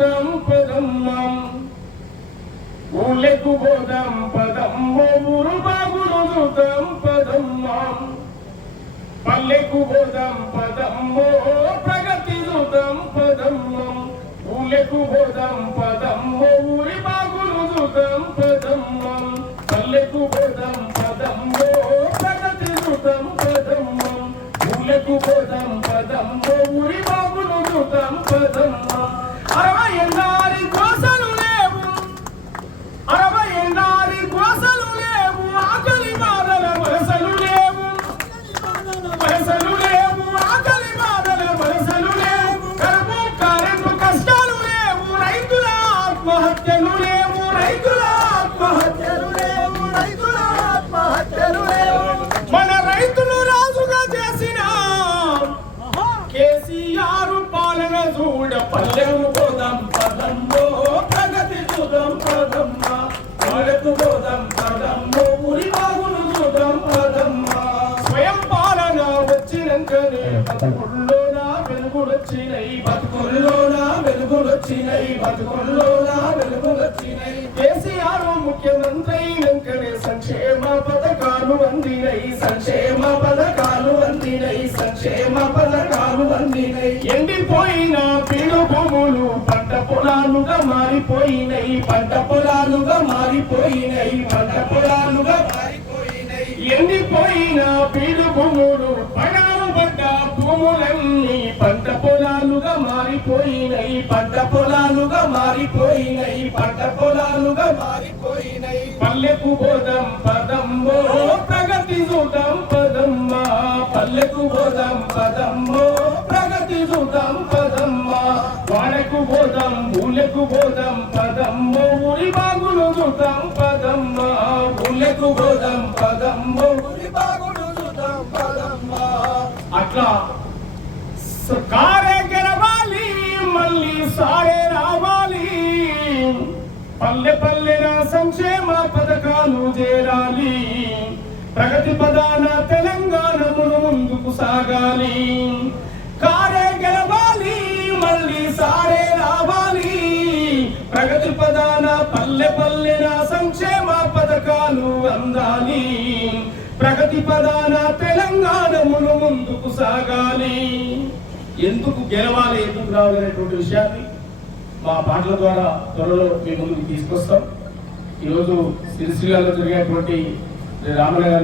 చూద్దాం పదమ్మం ఊళ్ళెకు పోదాం పదమ్మో ఊరు బాగులు చూద్దాం పదమ్మం పల్లెకు పోదాం పదమ్మో ప్రగతి చూద్దాం పదమ్మం ఊళ్ళెకు పోదాం పదమ్మో ఊరి బాగులు చూద్దాం పదమ్మం పల్లెకు పోదాం పదమ్మో ప్రగతి చూద్దాం పదమ్మం ఊళ్ళెకు పోదాం పదమ్మో ఊరి బాగులు చూద్దాం పదమ్మం வரவா என்ன పాలన పల్లెము పోదాం పదమ్మో ప్రగతి చూద్దాం పదమ్మ. పల్లెకు పోదాం పదమ్మో ఉరి బాగులు చూద్దాం పదమ్మ. స్వయం పాలన వచ్చినాకనే బతుకుల్లోన వెలుగులొచ్చినాయి బతుకుల్లోన వెలుగులొచ్చినాయి బతుకుల్లోన వెలుగులొచ్చినాయి. కేసీఆర్ ముఖ్యమంత్రి అయినాకనే సంక్షేమ పథకాలు అందినై సంక్షేమ పొలాలుగా మారిపోయినాయి పంట పొలాలుగా మారిపోయినాయి పంట పొలాలుగా మారిపోయినాయి ఎండిపోయిన పీడు భూములు పడాలు పడ్డ భూములన్నీ పంట పొలాలుగా మారిపోయినాయి పంట పొలాలుగా మారిపోయినాయి పంట పొలాలుగా మారిపోయినాయి పల్లెకు పోదాం పదమ్మో ప్రగతి చూద్దాం పదమ్మ. పల్లెకు పోదాం పదమ్మో ప్రగతి చూద్దాం వాడకు పోదాం ఊళ్ళకు పోదాం పదమ్మ ఊరి బాగులు చూద్దాం పదమ్మ. ఊళ్ళకు పోదాం పదమ్మ ఊరి బాగులు చూద్దాం పదమ్మ. అట్లా కారే గెలవాలి మళ్ళీ సారే రావాలి. పల్లె పల్లెన సంక్షేమ పథకాలు చేరాలి. ప్రగతి పదాన తెలంగాణమును ముందుకు సాగాలి. పల్లె పల్లెన సంక్షేమ పథకాలు అందాలి. ప్రగతి పదాన తెలంగాణమును ముందుకు సాగాలి. ఎందుకు గెలవాలి ఎందుకు రావాలనేటువంటి విషయాన్ని మా పాటల ద్వారా త్వరలో మీ ముందుకు తీసుకొస్తాం. ఈరోజు సిరిసిల్లాలో జరిగేటువంటి రామయ్య